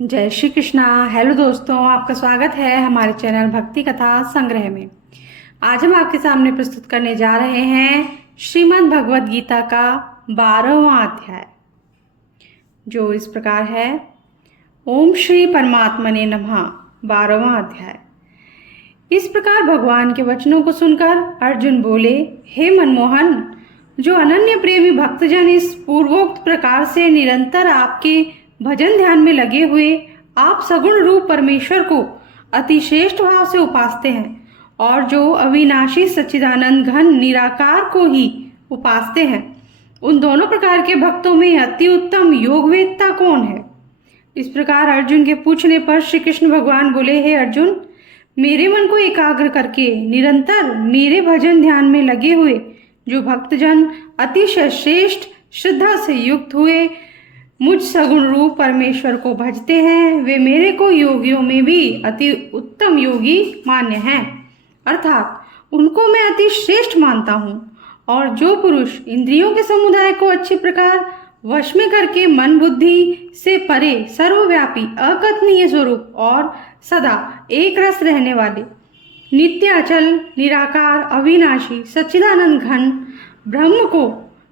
जय श्री कृष्णा। हेलो दोस्तों, आपका स्वागत है हमारे चैनल भक्ति कथा संग्रह में। आज हम आपके सामने प्रस्तुत करने जा रहे हैं श्रीमद् भगवद गीता का 12वां अध्याय, जो इस प्रकार है। ओम श्री परमात्मने नमः। 12वां अध्याय। इस प्रकार भगवान के वचनों को सुनकर अर्जुन बोले, हे मनमोहन, जो अनन्य प्रेमी भक्तजन इस पूर्वोक्त प्रकार से निरंतर आपके भजन ध्यान में लगे हुए आप सगुण रूप परमेश्वर को अतिश्रेष्ठ भाव से उपासते हैं और जो अविनाशी सच्चिदानंद घन निराकार को ही उपासते हैं, उन दोनों प्रकार के भक्तों में अति उत्तम योगवेत्ता कौन है? इस प्रकार अर्जुन के पूछने पर श्री कृष्ण भगवान बोले, हे अर्जुन, मेरे मन को एकाग्र करके निरंतर मेरे भजन ध्यान में लगे हुए जो भक्तजन अतिशय श्रेष्ठ श्रद्धा से युक्त हुए मुझ सगुण रूप परमेश्वर को भजते हैं, वे मेरे को योगियों में भी अति उत्तम योगी मान्य हैं, अर्थात उनको मैं अति श्रेष्ठ मानता हूँ। और जो पुरुष इंद्रियों के समुदाय को अच्छी प्रकार वश में करके मन बुद्धि से परे सर्वव्यापी अकथनीय स्वरूप और सदा एक रस रहने वाले नित्य अचल निराकार अविनाशी सच्चिदानंद घन ब्रह्म को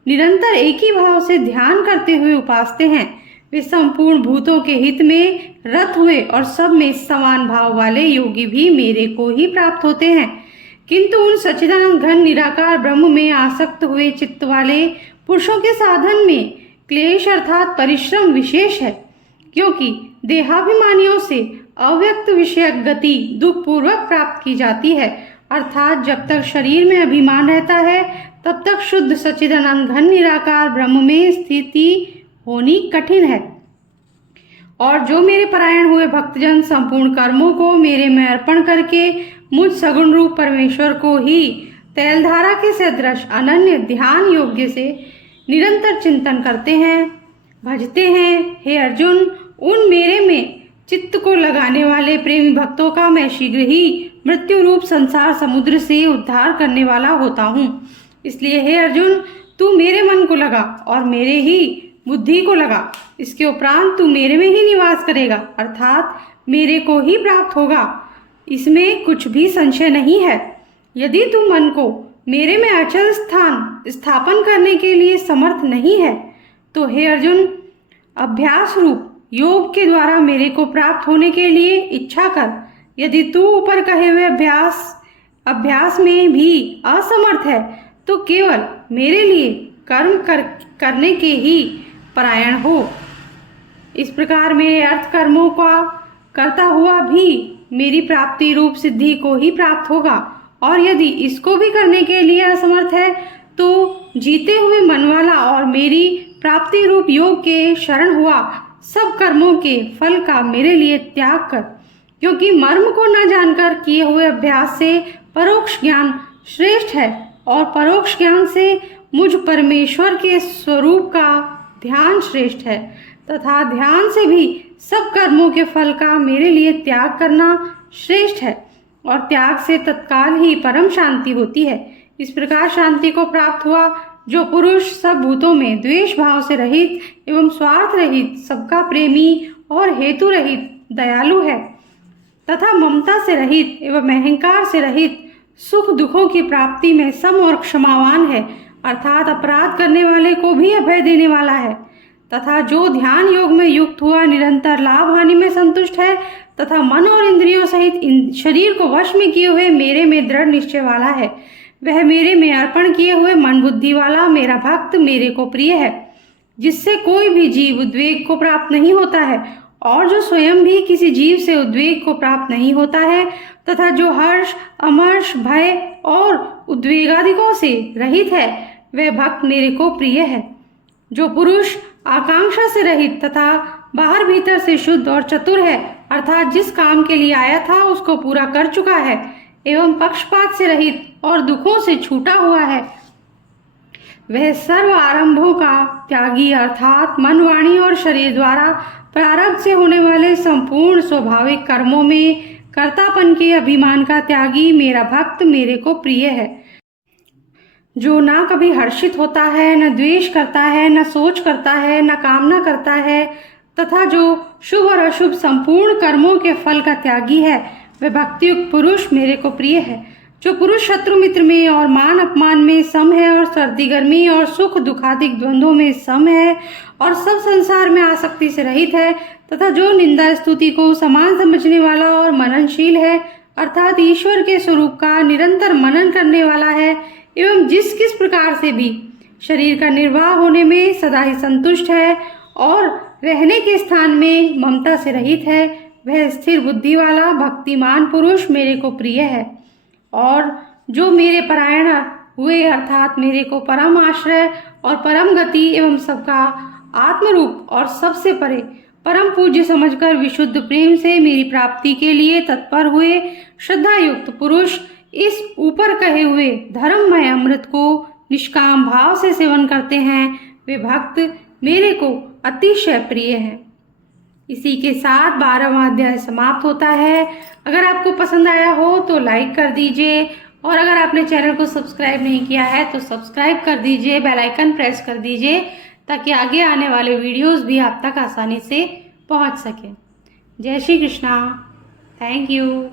निरंतर एक ही भाव से ध्यान करते हुए उपासते हैं, वे संपूर्ण भूतों के हित में रत हुए और सब में समान भाव वाले योगी भी मेरे को ही प्राप्त होते हैं। किंतु उन सच्चिदानंद घन निराकार ब्रह्म में आसक्त हुए चित्त वाले पुरुषों के साधन में क्लेश अर्थात परिश्रम विशेष है, क्योंकि देहाभिमानियों से अव्यक्त विषयक गति दुख पूर्वक प्राप्त की जाती है, अर्थात जब तक शरीर में अभिमान रहता है तब तक शुद्ध सच्चिदानंद घन निराकार ब्रह्म में स्थिति होनी कठिन है। और जो मेरे परायण हुए भक्तजन संपूर्ण कर्मों को मेरे में अर्पण करके मुझ सगुण रूप परमेश्वर को ही तैलधारा के सदृश अनन्य ध्यान योग्य से निरंतर चिंतन करते हैं, भजते हैं, हे अर्जुन, उन मेरे में चित्त को लगाने वाले प्रेमी भक्तों का मैं शीघ्र ही मृत्यु रूप संसार समुद्र से उद्धार करने वाला होता हूँ। इसलिए हे अर्जुन, तू मेरे मन को लगा और मेरे ही बुद्धि को लगा। इसके उपरांत तू मेरे में ही निवास करेगा, अर्थात मेरे को ही प्राप्त होगा, इसमें कुछ भी संशय नहीं है। यदि तू मन को मेरे में अचल स्थान स्थापन करने के लिए समर्थ नहीं है तो हे अर्जुन, अभ्यास रूप योग के द्वारा मेरे को प्राप्त होने के लिए इच्छा कर। यदि तू ऊपर कहे हुए अभ्यास में भी असमर्थ है तो केवल मेरे लिए करने के ही परायण हो। इस प्रकार मेरे अर्थ कर्मों का करता हुआ भी मेरी प्राप्ति रूप सिद्धि को ही प्राप्त होगा, और यदि इसको भी करने के लिए असमर्थ है तो जीते हुए मन वाला और मेरी प्राप्ति रूप योग के शरण हुआ सब कर्मों के फल का मेरे लिए त्याग कर, क्योंकि मर्म को न जानकर किए हुए अभ्यास से परोक्ष ज्ञान श्रेष्ठ है और परोक्ष ज्ञान से मुझ परमेश्वर के स्वरूप का ध्यान श्रेष्ठ है, तथा ध्यान से भी सब कर्मों के फल का मेरे लिए त्याग करना श्रेष्ठ है, और त्याग से तत्काल ही परम शांति होती है। इस प्रकार शांति को प्राप्त हुआ जो पुरुष सब भूतों में द्वेष भाव से रहित एवं स्वार्थ रहित, सबका प्रेमी और हेतु रहित दयालु है, तथा ममता से रहित एवं अहंकार से रहित, सुख दुखों की प्राप्ति में सम और क्षमावान है, अर्थात अपराध करने वाले को भी अभय देने वाला है, तथा जो ध्यान योग में युक्त हुआ निरंतर लाभ हानि में संतुष्ट है, तथा मन और इंद्रियों सहित शरीर को वश में किए हुए मेरे में दृढ़ निश्चय वाला है, वह मेरे में अर्पण किए हुए मन बुद्धि वाला मेरा भक्त मेरे को प्रिय है, जिससे कोई भी जीव उद्वेग को प्राप्त नहीं होता है, और जो स्वयं भी किसी जीव से उद्वेग को प्राप्त नहीं होता है, तथा जो हर्ष अमर्ष भय और उद्वेगादिकों से रहित है, वह भक्त मेरे को प्रिय है। जो पुरुष आकांक्षा से रहित तथा बाहर भीतर से शुद्ध और चतुर है, अर्थात जिस काम के लिए आया था उसको पूरा कर चुका है, एवं पक्षपात से रहित और दुखों से छूटा हुआ है, वह सर्व आरंभों का त्यागी, अर्थात मन वाणी और शरीर द्वारा प्रारब्ध से होने वाले संपूर्ण स्वाभाविक कर्मों में कर्तापन के अभिमान का त्यागी मेरा भक्त मेरे को प्रिय है। जो ना कभी हर्षित होता है, न द्वेष करता है, न सोच करता है, न कामना करता है, तथा जो शुभ और अशुभ संपूर्ण कर्मों के फल का त्यागी है, वह भक्तियुक्त पुरुष मेरे को प्रिय है। जो पुरुष शत्रु मित्र में और मान अपमान में सम है और सर्दी गर्मी और सुख दुखादिक द्वंद्वों में सम है और सब संसार में आसक्ति से रहित है, तथा जो निंदा स्तुति को समान समझने वाला और मननशील है, अर्थात ईश्वर के स्वरूप का निरंतर मनन करने वाला है, एवं जिस किस प्रकार से भी शरीर का निर्वाह होने में सदा ही संतुष्ट है और रहने के स्थान में ममता से रहित है, वह स्थिर बुद्धि वाला भक्तिमान पुरुष मेरे को प्रिय है। और जो मेरे परायण हुए, अर्थात मेरे को परम आश्रय और परम गति एवं सबका आत्मरूप और सबसे परे परम पूज्य समझकर विशुद्ध प्रेम से मेरी प्राप्ति के लिए तत्पर हुए श्रद्धा युक्त पुरुष इस ऊपर कहे हुए धर्ममय अमृत को निष्काम भाव से सेवन करते हैं, वे भक्त मेरे को अतिशय प्रिय है। इसी के साथ 12वां अध्याय समाप्त होता है। अगर आपको पसंद आया हो तो लाइक कर दीजिए, और अगर आपने चैनल को सब्सक्राइब नहीं किया है तो सब्सक्राइब कर दीजिए, बेल आइकन प्रेस कर दीजिए, ताकि आगे आने वाले वीडियोस भी आप तक आसानी से पहुंच सके। जय श्री कृष्णा। Thank you.